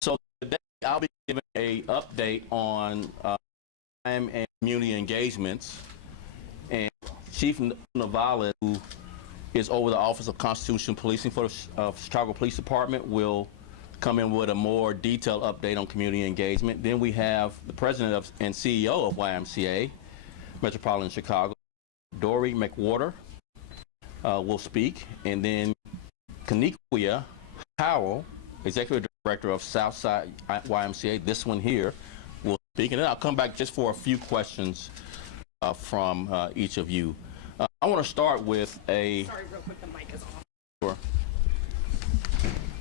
So today I'll be giving a update on crime and community engagements. And Chief Navala, who is over the Office of Constitutional Policing for the Chicago Police Department, will come in with a more detailed update on community engagement. Then we have the president and CEO of YMCA, Metropolitan Chicago, Dory McWhorter, will speak. And then Kanikia Howell, Executive Director of Southside YMCA, this one here, will speak. And then I'll come back just for a few questions from each of you. I want to start with a... Sorry, real quick, the mic is off. Sure.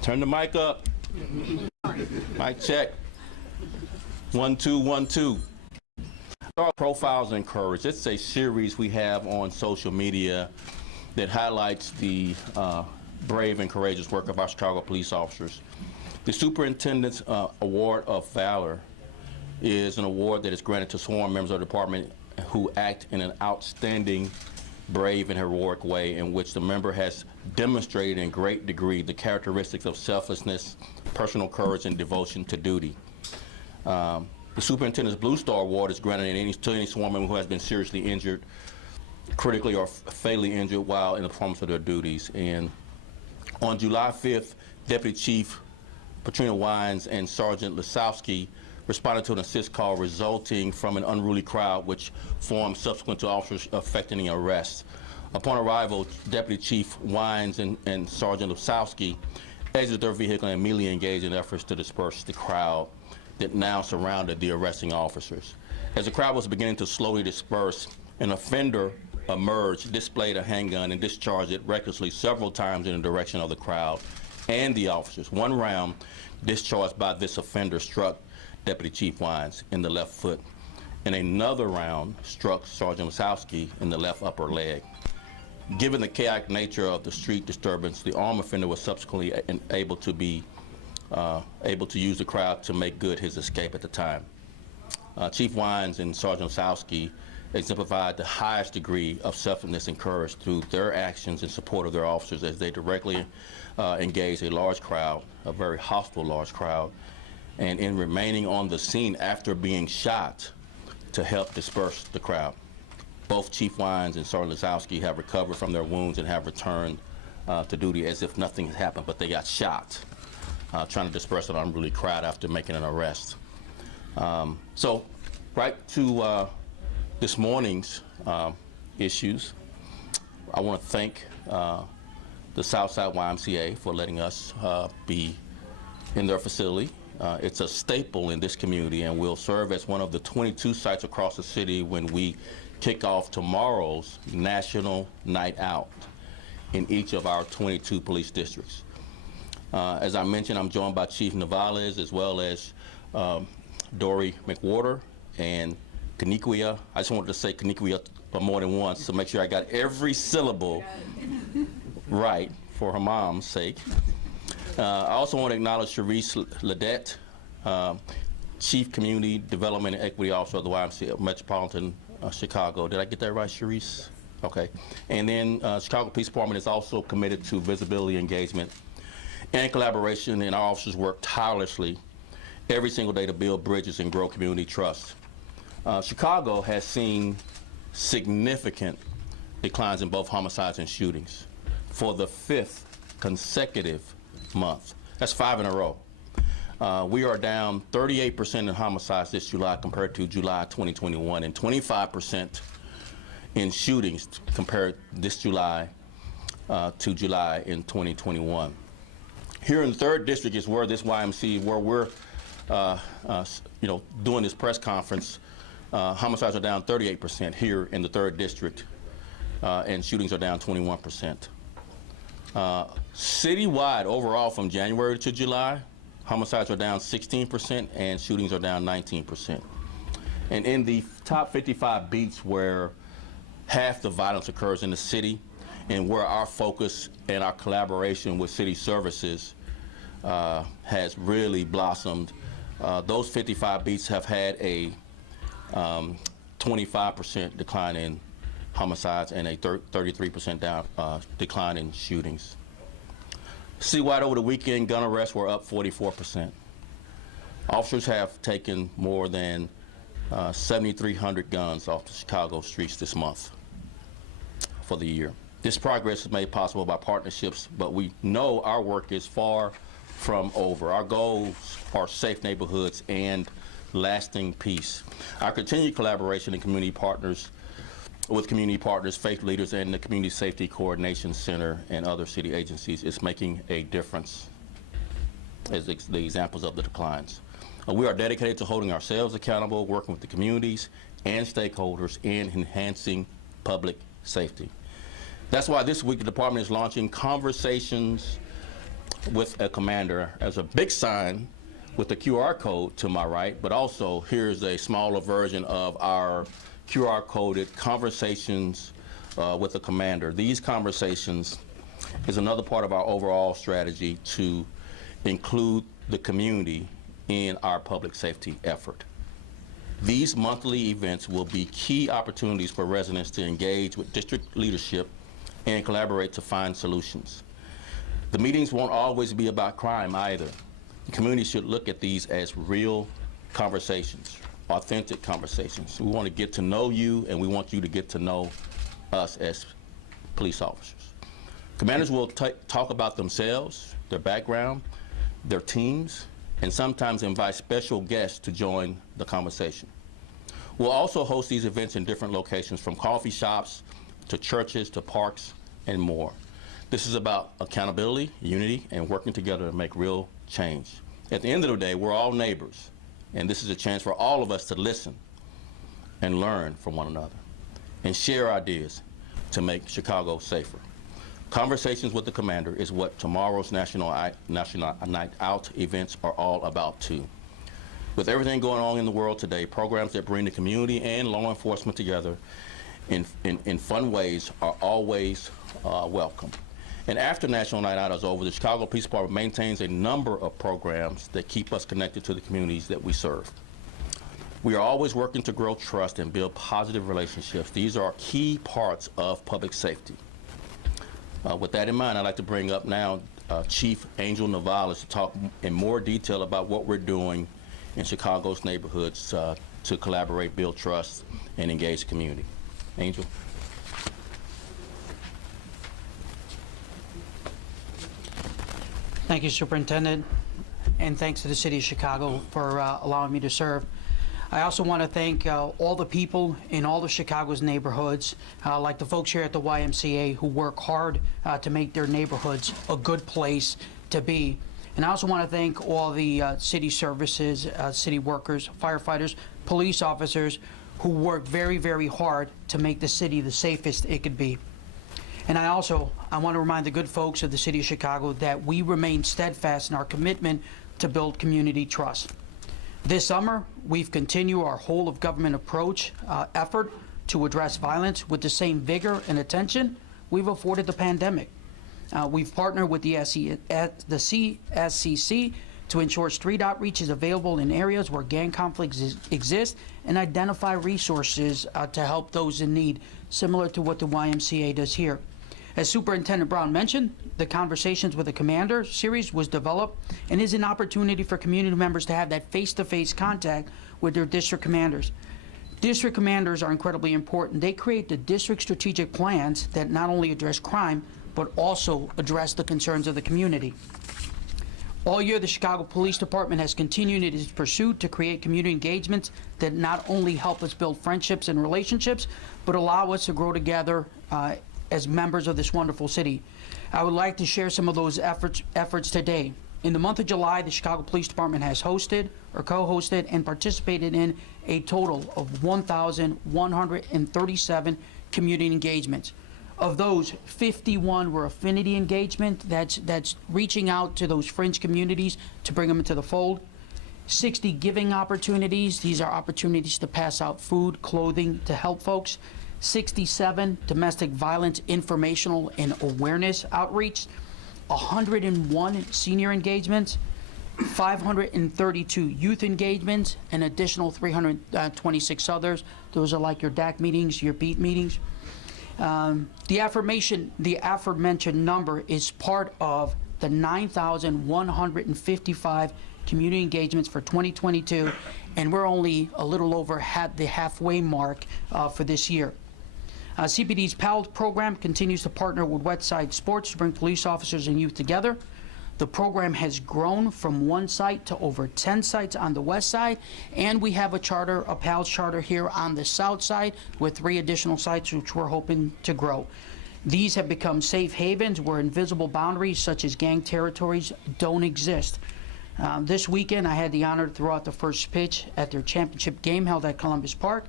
Turn the mic up. Mic check. 1 2 1 2. Profiles and Courage. It's a series we have on social media that highlights the brave and courageous work of our Chicago police officers. The Superintendent's Award of Valor is an award that is granted to sworn members of the department who act in an outstanding, brave, and heroic way in which the member has demonstrated in great degree the characteristics of selflessness, personal courage, and devotion to duty. The Superintendent's Blue Star Award is granted to any sworn member who has been seriously injured, critically or fatally injured while in the performance of their duties. And on July 5th, Deputy Chief Patrina Wines and Sergeant Lisowski responded to an assist call resulting from an unruly crowd which formed subsequent to officers effecting the arrest. Upon arrival, Deputy Chief Wines and Sergeant Lisowski exited their vehicle and immediately engaged in efforts to disperse the crowd that now surrounded the arresting officers. As the crowd was beginning to slowly disperse, an offender emerged, displayed a handgun, and discharged it recklessly several times in the direction of the crowd and the officers. One round discharged by this offender struck Deputy Chief Wines in the left foot, and another round struck Sergeant Lisowski in the left upper leg. Given the chaotic nature of the street disturbance, the armed offender was subsequently able to use the crowd to make good his escape at the time. Chief Wines and Sergeant Lisowski exemplified the highest degree of selflessness and courage through their actions in support of their officers as they directly engaged a large crowd, a very hostile large crowd, and in remaining on the scene after being shot to help disperse the crowd. Both Chief Wines and Sergeant Lisowski have recovered from their wounds and have returned to duty as if nothing had happened, but they got shot trying to disperse an unruly crowd after making an arrest. So right to this morning's issues, I want to thank the Southside YMCA for letting us be in their facility. It's a staple in this community and will serve as one of the 22 sites across the city when we kick off tomorrow's National Night Out in each of our 22 police districts. As I mentioned, I'm joined by Chief Navala as well as Dory McWhorter and Kanikia. I just wanted to say Kanikia more than once to make sure I got every syllable right for her mom's sake. I also want to acknowledge Sharice Ledette, Chief Community Development and Equity Officer of the YMCA Metropolitan Chicago. Did I get that right, Sharice? Okay. And then Chicago Police Department is also committed to visibility engagement and collaboration, and our officers work tirelessly every single day to build bridges and grow community trust. Chicago has seen significant declines in both homicides and shootings for the 5th consecutive month. That's 5 in a row. We are down 38% in homicides this July compared to July 2021, and 25% in shootings compared this July to July in 2021. Here in the 3rd District is where this YMCA, where we're doing this press conference. Homicides are down 38% here in the 3rd District, and shootings are down 21%. Citywide, overall, from January to July, homicides are down 16% and shootings are down 19%. And in the top 55 beats where half the violence occurs in the city and where our focus and our collaboration with city services has really blossomed, those 55 beats have had a 25% decline in homicides and a 33% decline in shootings. Citywide over the weekend, gun arrests were up 44%. Officers have taken more than 7,300 guns off the Chicago streets this month for the year. This progress is made possible by partnerships, but we know our work is far from over. Our goals are safe neighborhoods and lasting peace. Our continued collaboration with community partners, faith leaders, and the Community Safety Coordination Center and other city agencies is making a difference, as the examples of the declines. We are dedicated to holding ourselves accountable, working with the communities and stakeholders in enhancing public safety. That's why this week the department is launching Conversations with a Commander as a big sign with the QR code to my right, but also here's a smaller version of our QR coded Conversations with a Commander. These conversations is another part of our overall strategy to include the community in our public safety effort. These monthly events will be key opportunities for residents to engage with district leadership and collaborate to find solutions. The meetings won't always be about crime either. The community should look at these as real conversations, authentic conversations. We want to get to know you, and we want you to get to know us as police officers. Commanders will talk about themselves, their background, their teams, and sometimes invite special guests to join the conversation. We'll also host these events in different locations, from coffee shops to churches to parks and more. This is about accountability, unity, and working together to make real change. At the end of the day, we're all neighbors, and this is a chance for all of us to listen and learn from one another and share ideas to make Chicago safer. Conversations with the Commander is what tomorrow's National Night Out events are all about too. With everything going on in the world today, programs that bring the community and law enforcement together in fun ways are always welcome. And after National Night Out is over, the Chicago Police Department maintains a number of programs that keep us connected to the communities that we serve. We are always working to grow trust and build positive relationships. These are key parts of public safety. With that in mind, I'd like to bring up now Chief Angel Navales to talk in more detail about what we're doing in Chicago's neighborhoods to collaborate, build trust, and engage the community. Angel. Thank you, Superintendent, and thanks to the City of Chicago for allowing me to serve. I also want to thank all the people in all of Chicago's neighborhoods, like the folks here at the YMCA who work hard to make their neighborhoods a good place to be. And I also want to thank all the city services, city workers, firefighters, police officers who work very, very hard to make the city the safest it could be. And I want to remind the good folks of the City of Chicago that we remain steadfast in our commitment to build community trust. This summer, we've continued our whole of government approach effort to address violence with the same vigor and attention we've afforded the pandemic. We've partnered with the CSCC to ensure street outreach is available in areas where gang conflicts exist and identify resources to help those in need, similar to what the YMCA does here. As Superintendent Brown mentioned, the Conversations with the Commander series was developed and is an opportunity for community members to have that face-to-face contact with their district commanders. District commanders are incredibly important. They create the district strategic plans that not only address crime, but also address the concerns of the community. All year, the Chicago Police Department has continued in its pursuit to create community engagements that not only help us build friendships and relationships, but allow us to grow together as members of this wonderful city. I would like to share some of those efforts today. In the month of July, the Chicago Police Department has hosted or co-hosted and participated in a total of 1,137 community engagements. Of those, 51 were affinity engagement, that's reaching out to those fringe communities to bring them into the fold. 60 giving opportunities, these are opportunities to pass out food, clothing to help folks. 67 domestic violence informational and awareness outreach, 101 senior engagements, 532 youth engagements, an additional 326 others. Those are like your DAC meetings, your beat meetings. The aforementioned number is part of the 9,155 community engagements for 2022, and we're only a little over the halfway mark for this year. CPD's PAL program continues to partner with Westside Sports to bring police officers and youth together. The program has grown from one site to over 10 sites on the west side, and we have a PALS charter here on the south side with 3 additional sites which we're hoping to grow. These have become safe havens where invisible boundaries such as gang territories don't exist. This weekend I had the honor to throw out the first pitch at their championship game held at Columbus Park,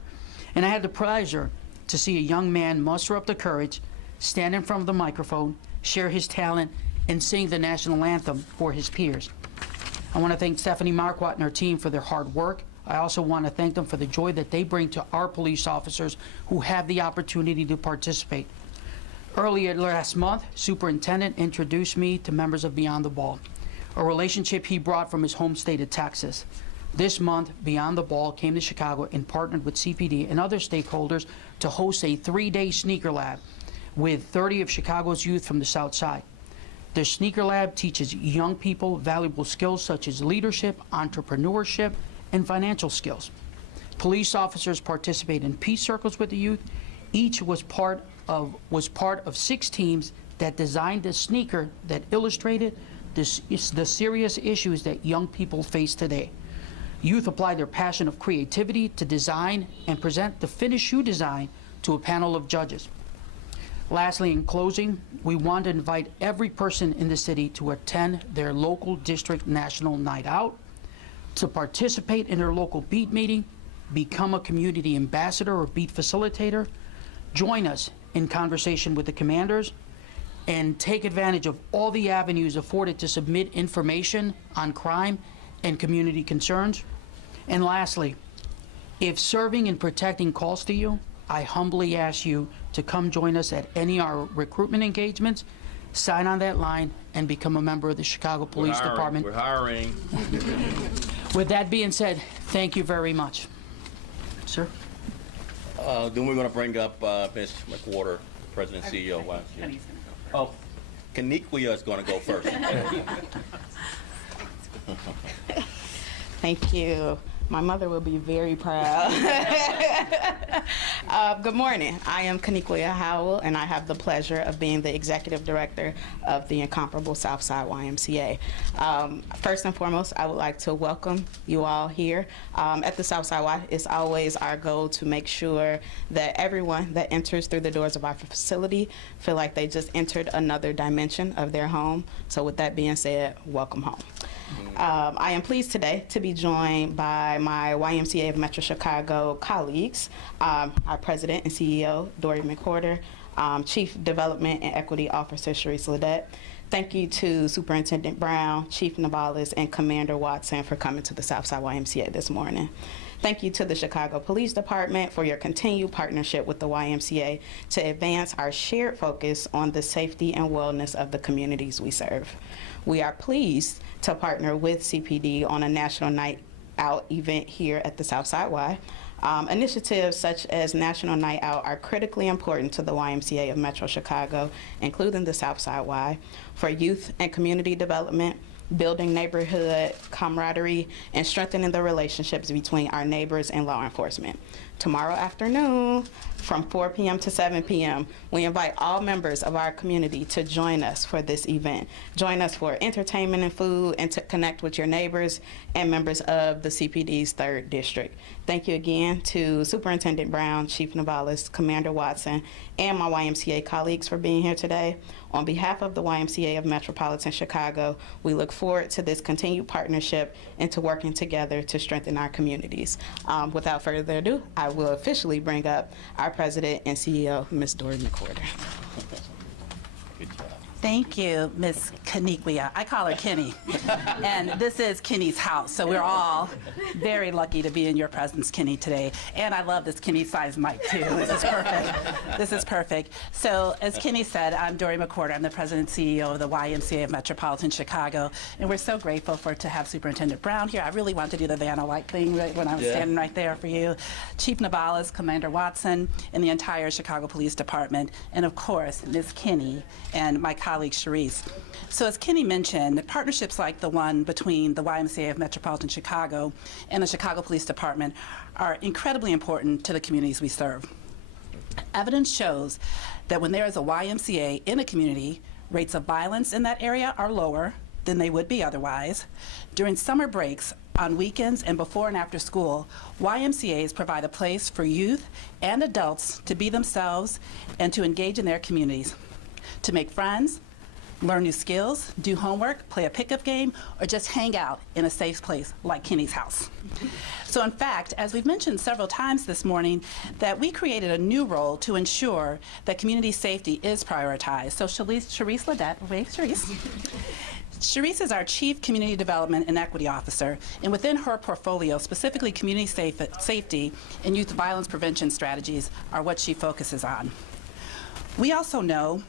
and I had the pleasure to see a young man muster up the courage, stand in front of the microphone, share his talent, and sing the national anthem for his peers. I want to thank Stephanie Marquardt and her team for their hard work. I also want to thank them for the joy that they bring to our police officers who have the opportunity to participate. Earlier last month, Superintendent introduced me to members of Beyond the Ball, a relationship he brought from his home state of Texas. This month, Beyond the Ball came to Chicago and partnered with CPD and other stakeholders to host a 3-day sneaker lab with 30 of Chicago's youth from the South Side. The Sneaker Lab teaches young people valuable skills such as leadership, entrepreneurship, and financial skills. Police officers participate in peace circles with the youth. Each was part of 6 teams that designed a sneaker that illustrated the serious issues that young people face today. Youth apply their passion of creativity to design and present the finished shoe design to a panel of judges. Lastly, in closing, we want to invite every person in the city to attend their local district national night out, to participate in their local beat meeting, become a community ambassador or beat facilitator, join us in conversation with the commanders, and take advantage of all the avenues afforded to submit information on crime and community concerns. And lastly, if serving and protecting calls to you, I humbly ask you to come join us at any of our recruitment engagements, sign on that line, and become a member of the Chicago Police Department. We're hiring. With that being said, thank you very much. Sir? Then we're going to bring up Ms. McWhorter, President and CEO. Oh, Kaniqua is going to go first. Thank you. My mother will be very proud. Good morning. I am Kaniqua Howell, and I have the pleasure of being the Executive Director of the incomparable Southside YMCA. First and foremost, I would like to welcome you all here. At the Southside Y, it's always our goal to make sure that everyone that enters through the doors of our facility feel like they just entered another dimension of their home. So with that being said, welcome home. I am pleased today to be joined by my YMCA of Metro Chicago colleagues, our President and CEO, Dory McWhorter, Chief Development and Equity Officer, Sharice Ledette. Thank you to Superintendent Brown, Chief Navalis, and Commander Watson for coming to the Southside YMCA this morning. Thank you to the Chicago Police Department for your continued partnership with the YMCA to advance our shared focus on the safety and wellness of the communities we serve. We are pleased to partner with CPD on a National Night Out event here at the Southside Y. Initiatives such as National Night Out are critically important to the YMCA of Metro Chicago, including the Southside Y, for youth and community development, building neighborhood camaraderie, and strengthening the relationships between our neighbors and law enforcement. Tomorrow afternoon, from 4 p.m. to 7 p.m., we invite all members of our community to join us for this event. Join us for entertainment and food, and to connect with your neighbors and members of the CPD's 3rd District. Thank you again to Superintendent Brown, Chief Navalis, Commander Watson, and my YMCA colleagues for being here today. On behalf of the YMCA of Metropolitan Chicago, we look forward to this continued partnership and to working together to strengthen our communities. Without further ado, I will officially bring up our President and CEO, Ms. Dory McWhorter. Good job. Thank you, Ms. Kaniqua. I call her Kenny. And this is Kenny's house, so we're all very lucky to be in your presence, Kenny, today. And I love this Kenny-sized mic, too. This is perfect. This is perfect. So, as Kenny said, I'm Dory McWhorter. I'm the President and CEO of the YMCA of Metropolitan Chicago. And we're so grateful to have Superintendent Brown here. I really want to do the Vanna White thing right when I was standing right there for you. Chief Navalis, Commander Watson, and the entire Chicago Police Department. And, of course, Ms. Kenny and my colleague, Sharice. So as Kenny mentioned, partnerships like the one between the YMCA of Metropolitan Chicago and the Chicago Police Department are incredibly important to the communities we serve. Evidence shows that when there is a YMCA in a community, rates of violence in that area are lower than they would be otherwise. During summer breaks, on weekends and before and after school, YMCAs provide a place for youth and adults to be themselves and to engage in their communities, to make friends, learn new skills, do homework, play a pickup game, or just hang out in a safe place like Kenny's house. So in fact, as we've mentioned several times this morning, that we created a new role to ensure that community safety is prioritized. So Sharice Ledette, wait, Sharice. Sharice is our Chief Community Development and Equity Officer, and within her portfolio, specifically community safety and youth violence prevention strategies are what she focuses on. We also know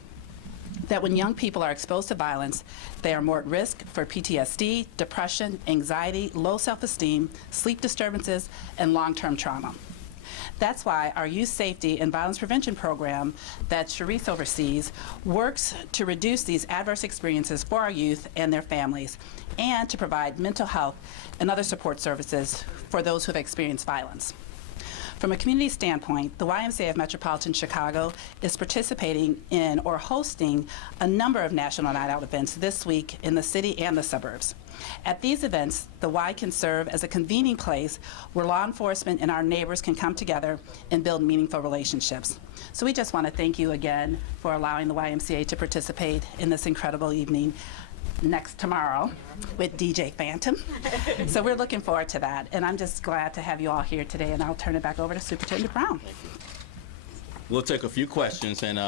that when young people are exposed to violence, they are more at risk for PTSD, depression, anxiety, low self-esteem, sleep disturbances, and long-term trauma. That's why our youth safety and violence prevention program that Sharice oversees works to reduce these adverse experiences for our youth and their families, and to provide mental health and other support services for those who have experienced violence. From a community standpoint, the YMCA of Metropolitan Chicago is participating in or hosting a number of National Night Out events this week in the city and the suburbs. At these events, the Y can serve as a convening place where law enforcement and our neighbors can come together and build meaningful relationships. So we just want to thank you again for allowing the YMCA to participate in this incredible evening tomorrow with DJ Phantom. So we're looking forward to that, and I'm just glad to have you all here today, and I'll turn it back over to Superintendent Brown. We'll take a few questions, and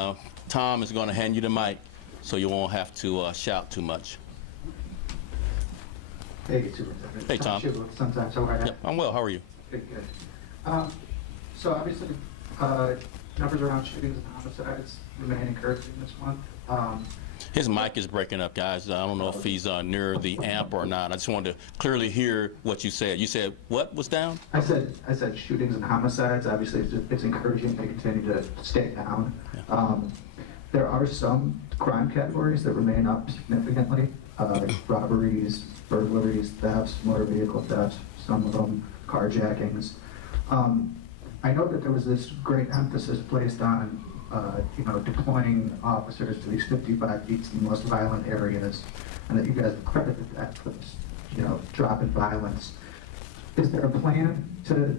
Tom is going to hand you the mic so you won't have to shout too much. Hey, Superintendent. Hey, Tom. Sometimes, how are you? Yep, I'm well. How are you? Good, good. So obviously, numbers around shootings and homicides remain encouraging this month. His mic is breaking up, guys. I don't know if he's near the amp or not. I just wanted to clearly hear what you said. You said what was down? I said shootings and homicides. Obviously, it's encouraging to continue to stay down. Yeah. There are some crime categories that remain up significantly, like robberies, burglaries, thefts, motor vehicle thefts, some of them carjackings. I know that there was this great emphasis placed on deploying officers to these 55 beats in the most violent areas, and that you guys credited that for this, drop in violence. Is there a plan to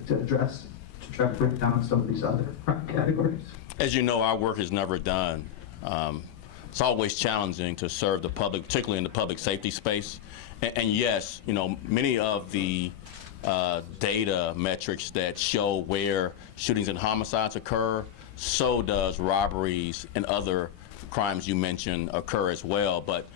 try to bring down some of these other crime categories? As you know, our work is never done. It's always challenging to serve the public, particularly in the public safety space. And yes, many of the data metrics that show where shootings and homicides occur, so does robberies and other crimes you mentioned occur as well. But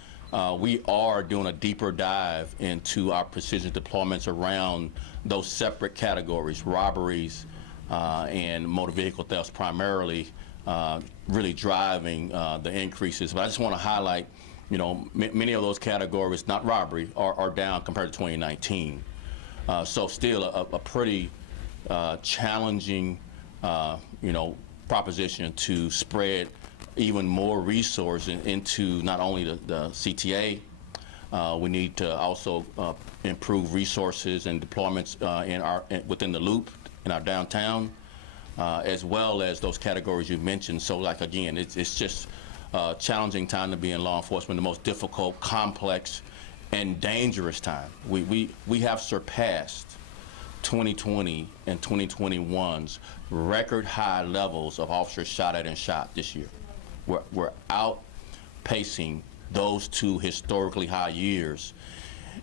we are doing a deeper dive into our precision deployments around those separate categories, robberies and motor vehicle thefts primarily, really driving the increases. But I just want to highlight, many of those categories, not robbery, are down compared to 2019. So still a pretty challenging, proposition to spread even more resources into not only the CTA. We need to also improve resources and deployments within the loop in our downtown, as well as those categories you mentioned. So, like, again, it's just a challenging time to be in law enforcement, the most difficult, complex, and dangerous time. We have surpassed 2020 and 2021's record high levels of officers shot at and shot this year. We're outpacing those two historically high years.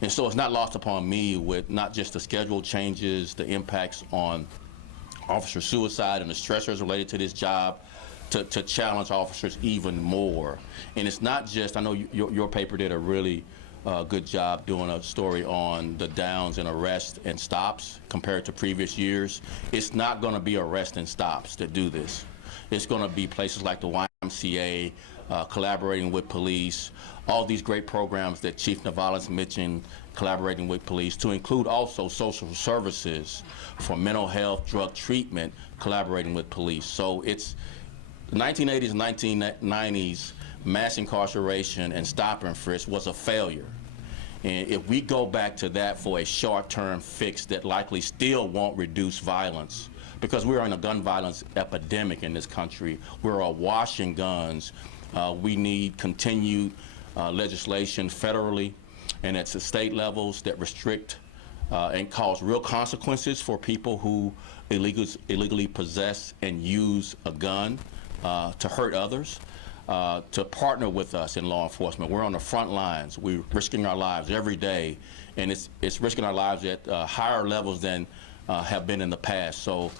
And so it's not lost upon me with not just the schedule changes, the impacts on officer suicide and the stressors related to this job, to challenge officers even more. And it's not just, I know your paper did a really good job doing a story on the downs in arrests and stops compared to previous years. It's not going to be arrests and stops that do this. It's going to be places like the YMCA, collaborating with police, all these great programs that Chief Navalis mentioned, collaborating with police, to include also social services for mental health, drug treatment, collaborating with police. So it's the 1980s and 1990s mass incarceration and stop and frisk was a failure. And if we go back to that for a short-term fix that likely still won't reduce violence, because we're in a gun violence epidemic in this country, we're awash in guns, we need continued legislation federally and at the state levels that restrict and cause real consequences for people who illegally possess and use a gun to hurt others, to partner with us in law enforcement. We're on the front lines. We're risking our lives every day, and it's risking our lives at higher levels than have been in the past. So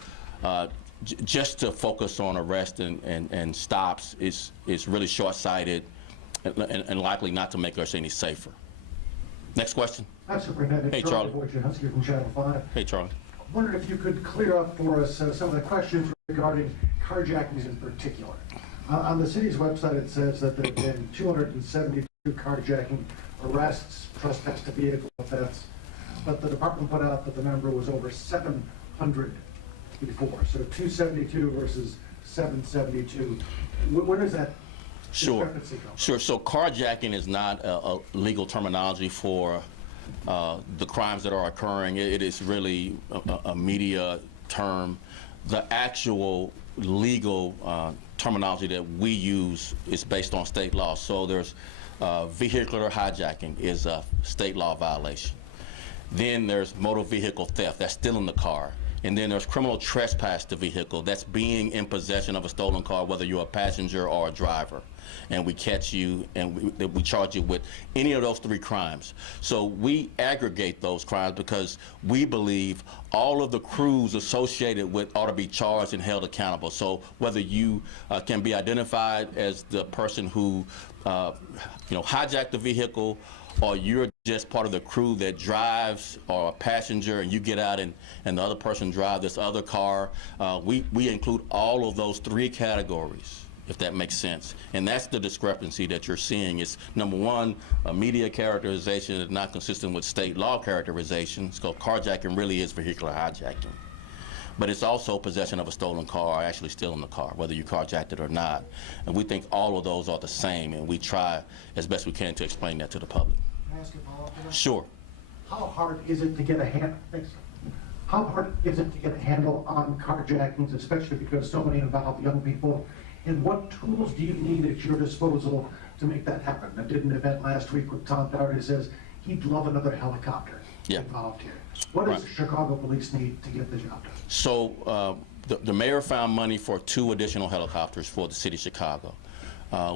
just to focus on arrest and stops is really short-sighted and likely not to make us any safer. Next question. Hi, Superintendent. Hey, Charlie. Wojciechowski from Channel 5. Hey, Charlie. I wondered if you could clear up for us some of the questions regarding carjackings in particular. On the city's website, it says that there have been 272 carjacking arrests, trespass to vehicle thefts, but the department put out that the number was over 700 before. So 272 versus 772. Where does that discrepancy come from? Sure. So carjacking is not a legal terminology for the crimes that are occurring. It is really a media term. The actual legal terminology that we use is based on state law. So there's vehicular hijacking is a state law violation. Then there's motor vehicle theft, that's stealing the car. And then there's criminal trespass to vehicle, that's being in possession of a stolen car, whether you're a passenger or a driver. And we catch you and we charge you with any of those three crimes. So we aggregate those crimes because we believe all of the crews associated with ought to be charged and held accountable. So whether you can be identified as the person who hijacked the vehicle, or you're just part of the crew that drives, or a passenger and you get out and the other person drives this other car, we include all of those three categories, if that makes sense. And that's the discrepancy that you're seeing. It's, number one, a media characterization is not consistent with state law characterization. So carjacking really is vehicular hijacking. But it's also possession of a stolen car, or actually stealing the car, whether you carjacked it or not. And we think all of those are the same, and we try as best we can to explain that to the public. Can I ask you a follow-up to that? Sure. How hard is it to get a handle on carjackings, especially because so many involve young people? And what tools do you need at your disposal to make that happen? I did an event last week with Tom Dougherty, who says he'd love another helicopter involved here. What does Chicago police need to get the job done? So the mayor found money for 2 additional helicopters for the city of Chicago.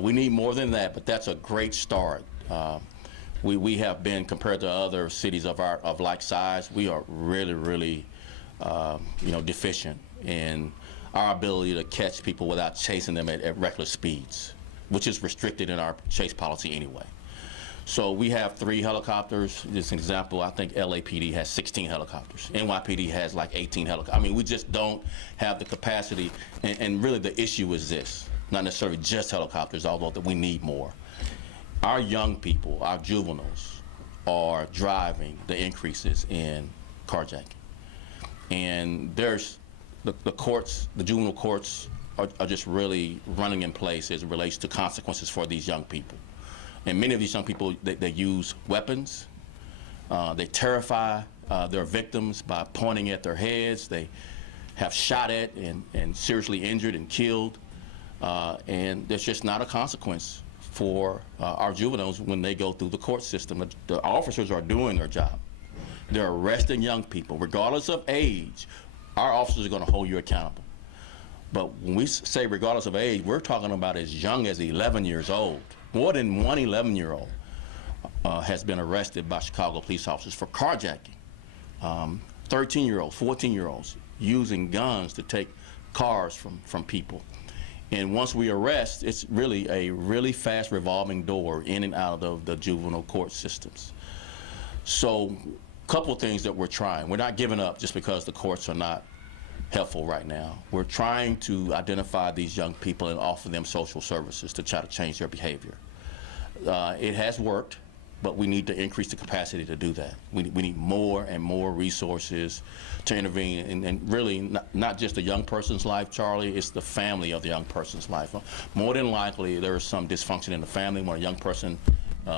We need more than that, but that's a great start. We have been, compared to other cities of like size, we are really deficient in our ability to catch people without chasing them at reckless speeds, which is restricted in our chase policy anyway. So we have 3 helicopters. Just an example, I think LAPD has 16 helicopters. NYPD has like 18 helicopters. I mean, we just don't have the capacity, and really the issue is this, not necessarily just helicopters, although that we need more. Our young people, our juveniles, are driving the increases in carjacking. And there's the courts, the juvenile courts are just really running in place as it relates to consequences for these young people. And many of these young people, they use weapons. They terrify their victims by pointing at their heads. They have shot at and seriously injured and killed. And there's just not a consequence for our juveniles when they go through the court system. The officers are doing their job. They're arresting young people. Regardless of age, our officers are going to hold you accountable. But when we say regardless of age, we're talking about as young as 11 years old. More than one 11-year-old has been arrested by Chicago police officers for carjacking. 13-year-olds, 14-year-olds using guns to take cars from people. And once we arrest, it's really a really fast revolving door in and out of the juvenile court systems. So a couple of things that we're trying. We're not giving up just because the courts are not helpful right now. We're trying to identify these young people and offer them social services to try to change their behavior. It has worked. but we need to increase the capacity to do that. We need more and more resources to intervene, and really not just the young person's life, Charlie, it's the family of the young person's life. More than likely, there is some dysfunction in the family when a young person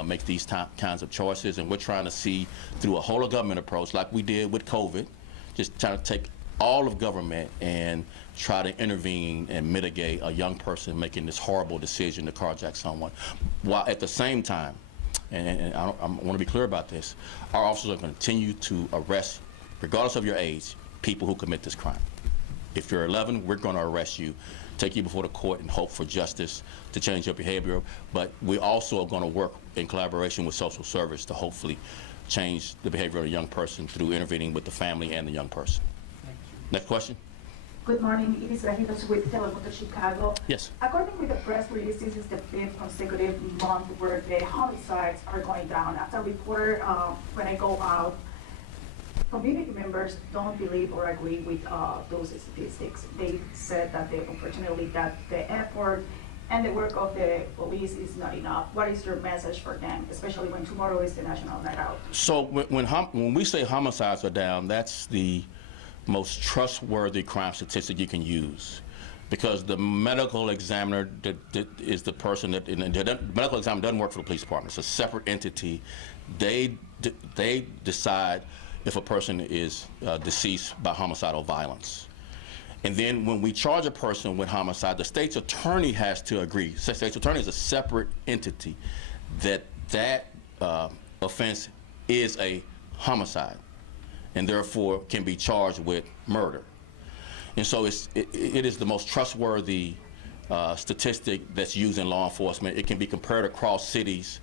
makes these kinds of choices, and we're trying to see through a whole of government approach, like we did with COVID, just trying to take all of government and try to intervene and mitigate a young person making this horrible decision to carjack someone, while at the same time, and I want to be clear about this, our officers are going to continue to arrest, regardless of your age, people who commit this crime. If you're 11, we're going to arrest you, take you before the court, and hope for justice to change your behavior. But we also are going to work in collaboration with social service to hopefully change the behavior of a young person through intervening with the family and the young person. Next question. Good morning, it is Rajitos with Telemoto Chicago. Yes. According with the press release, this is the 5th consecutive month where the homicides are going down. As a reporter, when I go out, community members don't believe or agree with those statistics. They said that unfortunately that the effort and the work of the police is not enough. What is your message for them, especially when tomorrow is the National Night Out? So when we say homicides are down, that's the most trustworthy crime statistic you can use, because the medical examiner is the person that, the medical examiner doesn't work for the police department. It's a separate entity. They decide if a person is deceased by homicidal violence. And then when we charge a person with homicide, the state's attorney has to agree. The state's attorney is a separate entity that offense is a homicide, and therefore can be charged with murder. And so it is the most trustworthy statistic that's used in law enforcement. It can be compared across cities,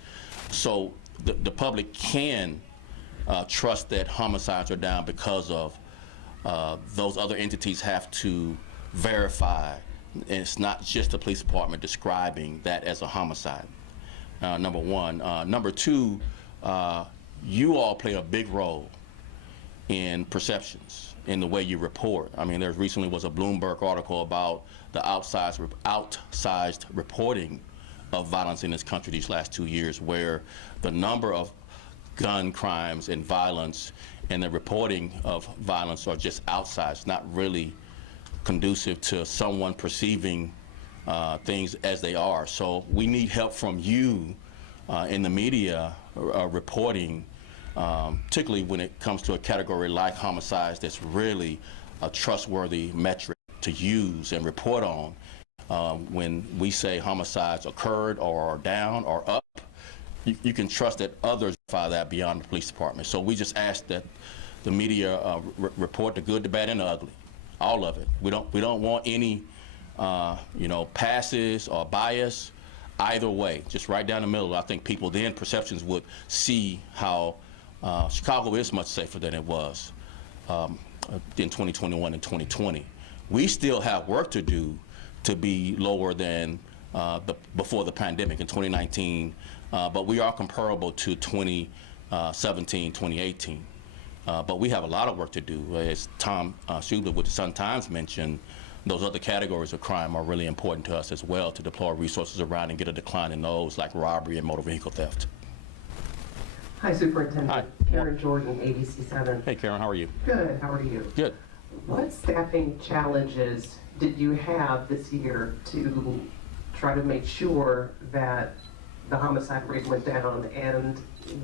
so the public can trust that homicides are down because of those other entities have to verify, and it's not just the police department describing that as a homicide, number one. Number two, you all play a big role in perceptions, in the way you report. I mean, there recently was a Bloomberg article about the outsized reporting of violence in this country these last 2 years, where the number of gun crimes and violence and the reporting of violence are just outsized, not really conducive to someone perceiving things as they are. So we need help from you in the media reporting, particularly when it comes to a category like homicides, that's really a trustworthy metric to use and report on. When we say homicides occurred or are down or up, you can trust that others verify that beyond the police department. So we just ask that the media report the good, the bad, and the ugly, all of it. We don't want any passes or bias either way. Just right down the middle. I think people then perceptions would see how Chicago is much safer than it was in 2021 and 2020. We still have work to do to be lower than before the pandemic in 2019, but we are comparable to 2017, 2018. But we have a lot of work to do. As Tom Schubler with the Sun-Times mentioned, those other categories of crime are really important to us as well, to deploy resources around and get a decline in those, like robbery and motor vehicle theft. Hi, Superintendent. Hi. Karen Jordan, ABC7. Hey, Karen, how are you? Good, how are you? Good. What staffing challenges did you have this year to try to make sure that the homicide rate went down, and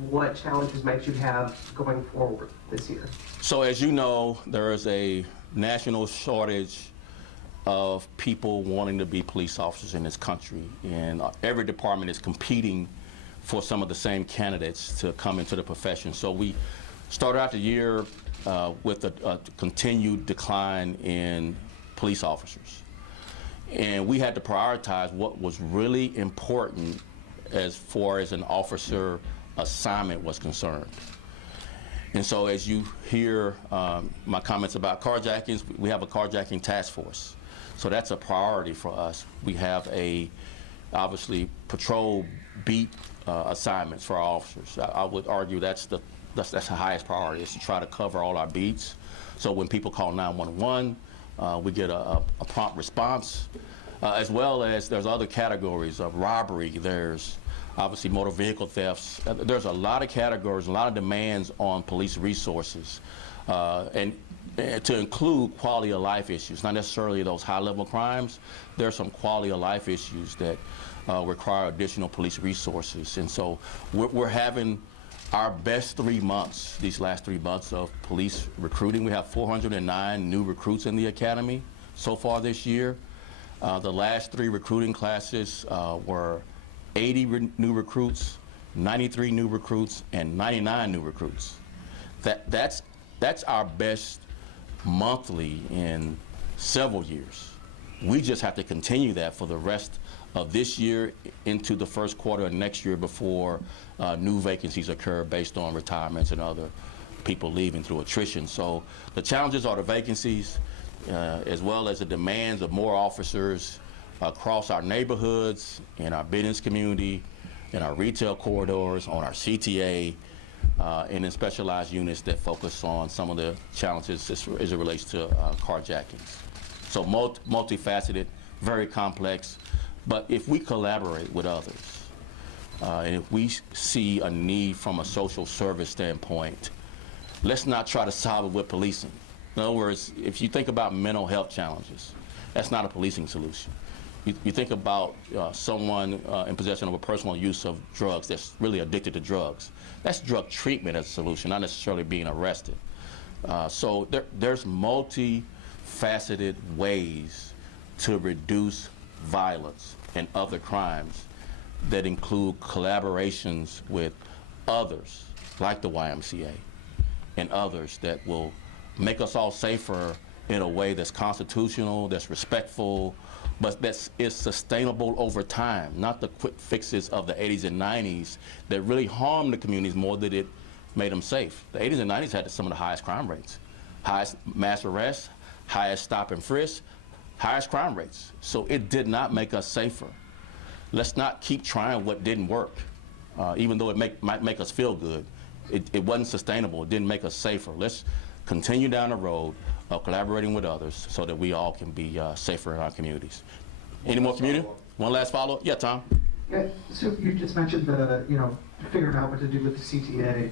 what challenges might you have going forward this year? So as you know, there is a national shortage of people wanting to be police officers in this country, and every department is competing for some of the same candidates to come into the profession. So we started out the year with a continued decline in police officers. And we had to prioritize what was really important as far as an officer assignment was concerned. And so as you hear my comments about carjackings, we have a carjacking task force. So that's a priority for us. We have obviously patrol beat assignments for our officers. I would argue that's the highest priority, is to try to cover all our beats. So when people call 911, we get a prompt response, as well as there's other categories of robbery. There's obviously motor vehicle thefts. There's a lot of categories, a lot of demands on police resources, and to include quality of life issues, not necessarily those high-level crimes. There are some quality of life issues that require additional police resources. And so we're having our best 3 months, these last 3 months of police recruiting. We have 409 new recruits in the academy so far this year. The last 3 recruiting classes were 80 new recruits, 93 new recruits, and 99 new recruits. That's our best monthly in several years. We just have to continue that for the rest of this year into the first quarter of next year before new vacancies occur based on retirements and other people leaving through attrition. So the challenges are the vacancies, as well as the demands of more officers across our neighborhoods, in our business community, in our retail corridors, on our CTA, and in specialized units that focus on some of the challenges as it relates to carjackings. So multifaceted, very complex, but if we collaborate with others, and if we see a need from a social service standpoint, let's not try to solve it with policing. In other words, if you think about mental health challenges, that's not a policing solution. You think about someone in possession of a personal use of drugs that's really addicted to drugs. That's drug treatment as a solution, not necessarily being arrested. So there's multifaceted ways to reduce violence and other crimes that include collaborations with others, like the YMCA, and others that will make us all safer in a way that's constitutional, that's respectful, but that is sustainable over time, not the quick fixes of the 80s and 90s that really harmed the communities more than it made them safe. The 80s and 90s had some of the highest crime rates, highest mass arrests, highest stop and frisk, highest crime rates. So it did not make us safer. Let's not keep trying what didn't work, even though it might make us feel good. It wasn't sustainable. It didn't make us safer. Let's continue down the road of collaborating with others so that we all can be safer in our communities. Any more community? One last follow-up? Yeah, Tom? Yeah, so you just mentioned the, figuring out what to do with the CTA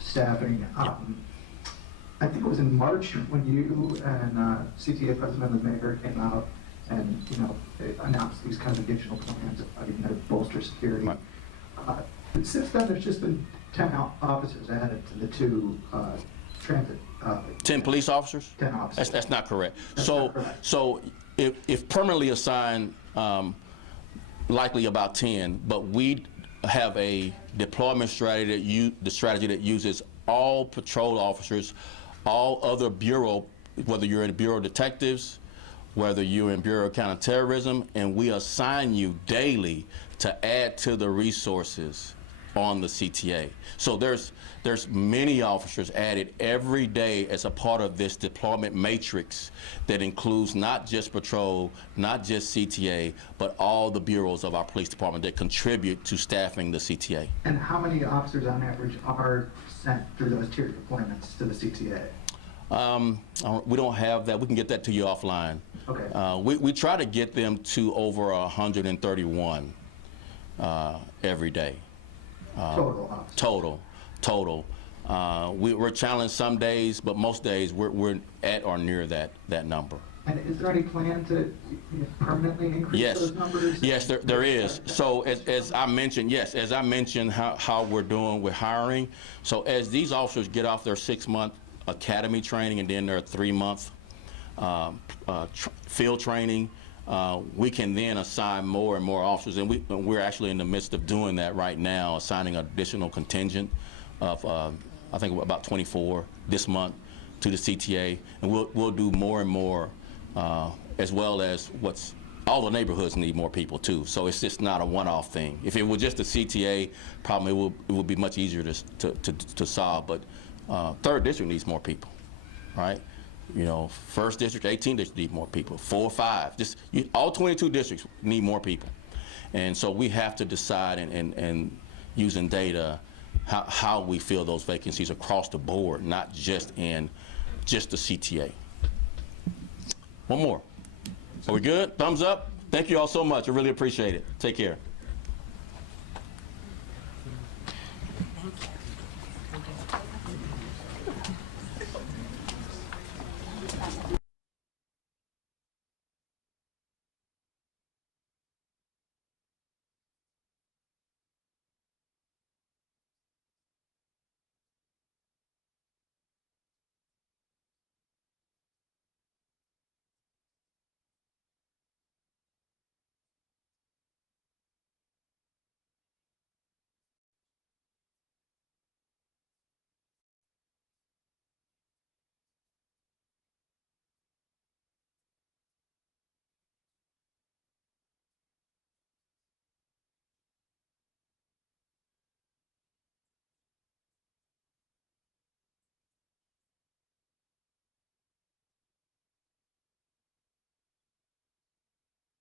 staffing. I think it was in March when you and CTA President and the Mayor came out and, they announced these kind of additional plans of how to bolster security. Right. Since then, there's just been 10 officers added to the 2 transit. 10 police officers? 10 officers. That's not correct. That's So, not correct. so if permanently assigned, likely about 10, but we have a deployment strategy that uses all patrol officers, all other bureau, whether you're in Bureau of Detectives, whether you're in Bureau of Counterterrorism, and we assign you daily to add to the resources on the CTA. So there's many officers added every day as a part of this deployment matrix that includes not just patrol, not just CTA, but all the bureaus of our police department that contribute to staffing the CTA. And how many officers on average are sent through those tiered deployments to the CTA? We don't have that. We can get that to you offline. Okay. We try to get them to over 131 every day. Total officers. Total. We're challenged some days, but most days we're at or near that number. And is there any plan to permanently increase those numbers? Yes, there is. So as I mentioned, how we're doing with hiring. So as these officers get off their 6-month academy training and then their 3-month field training, we can then assign more and more officers, and we're actually in the midst of doing that right now, assigning an additional contingent of I think about 24 this month to the CTA, and we'll do more and more, as well as all the neighborhoods need more people too. So it's just not a one-off thing. If it was just a CTA problem, it would be much easier to solve. But 3rd District needs more people, right? 1st District, 18th District need more people, 4 or 5. All 22 districts need more people. And so we have to decide and using data how we fill those vacancies across the board, not just in the CTA. One more. Are we good? Thumbs up? Thank you all so much. I really appreciate it. Take care.